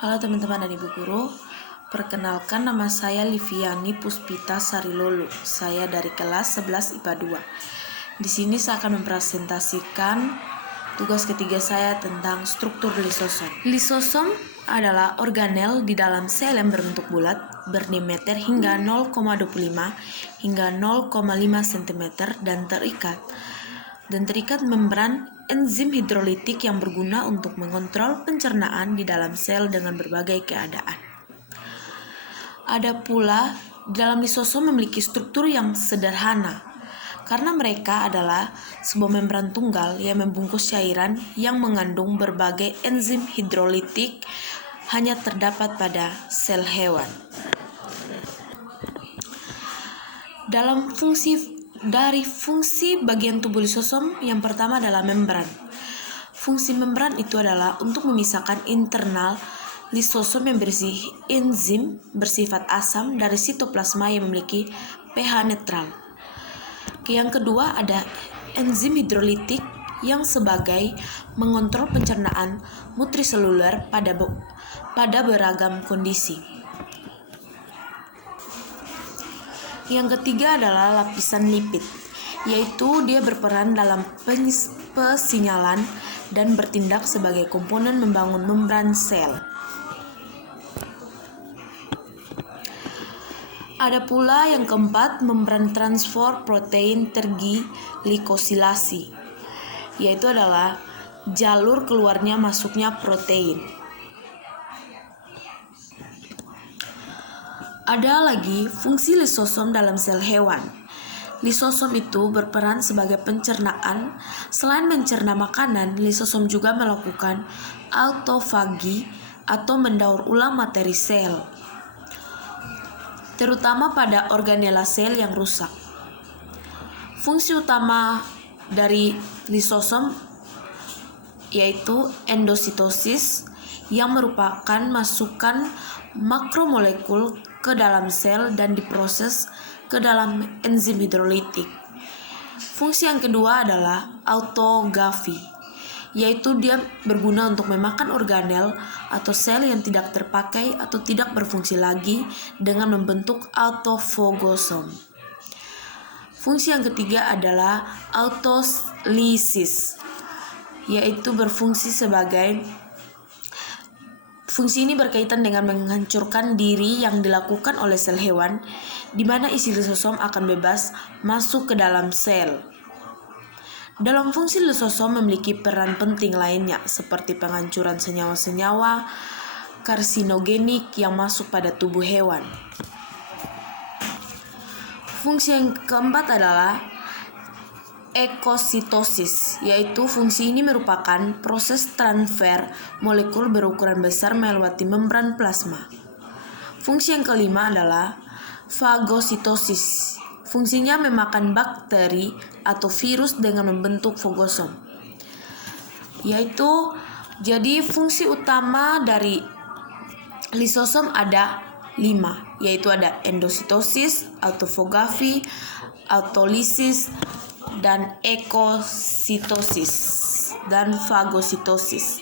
Halo teman-teman dan ibu guru, perkenalkan nama saya Liviani Puspita Sarilolu. Saya dari kelas 11 IPA 2. Di sini saya akan mempresentasikan tugas ketiga saya tentang struktur lisosom. Lisosom adalah organel di dalam sel yang berbentuk bulat, berdiameter hingga 0,25 hingga 0,5 cm dan terikat membran enzim hidrolitik yang berguna untuk mengontrol pencernaan di dalam sel dengan berbagai keadaan. Ada pula di dalam lisosom memiliki struktur yang sederhana karena mereka adalah sebuah membran tunggal yang membungkus cairan yang mengandung berbagai enzim hidrolitik hanya terdapat pada sel hewan. Dari fungsi bagian tubuh lisosom, yang pertama adalah membran. Fungsi membran itu adalah untuk memisahkan internal lisosom yang berisi enzim bersifat asam dari sitoplasma yang memiliki pH netral. Yang kedua ada enzim hidrolitik yang sebagai mengontrol pencernaan multiseluler pada beragam kondisi. Yang ketiga adalah lapisan lipid, yaitu dia berperan dalam pesinyalan dan bertindak sebagai komponen membangun membran sel. Ada pula yang keempat, membran transfer protein terglikosilasi, yaitu adalah jalur keluarnya masuknya protein. Ada lagi fungsi lisosom dalam sel hewan. Lisosom itu berperan sebagai pencernaan. Selain mencerna makanan, lisosom juga melakukan autofagi atau mendaur ulang materi sel, terutama pada organela sel yang rusak. Fungsi utama dari lisosom yaitu endositosis, yang merupakan masukan makromolekul ke dalam sel dan diproses ke dalam enzim hidrolitik. Fungsi yang kedua adalah autogafi, yaitu dia berguna untuk memakan organel atau sel yang tidak terpakai atau tidak berfungsi lagi dengan membentuk autofagosom. Fungsi yang ketiga adalah autolisis, yaitu berfungsi sebagai fungsi ini berkaitan dengan menghancurkan diri yang dilakukan oleh sel hewan, di mana isi lisosom akan bebas masuk ke dalam sel. Dalam fungsi lisosom memiliki peran penting lainnya, seperti penghancuran senyawa-senyawa karsinogenik yang masuk pada tubuh hewan. Fungsi yang keempat adalah ekositosis, yaitu fungsi ini merupakan proses transfer molekul berukuran besar melewati membran plasma. Fungsi yang kelima adalah fagositosis. Fungsinya memakan bakteri atau virus dengan membentuk fagosom. Jadi fungsi utama dari lisosom ada 5, yaitu ada endositosis, autofagosi, autolisis, dan ekositosis dan fagositosis.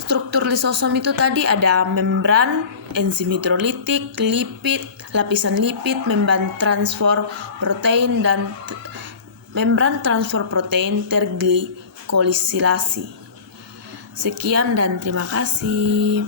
Struktur lisosom itu tadi ada membran, enzim hidrolitik, lipid, lapisan lipid, membran transfer protein dan membran transfer protein terglikosilasi. Sekian dan terima kasih.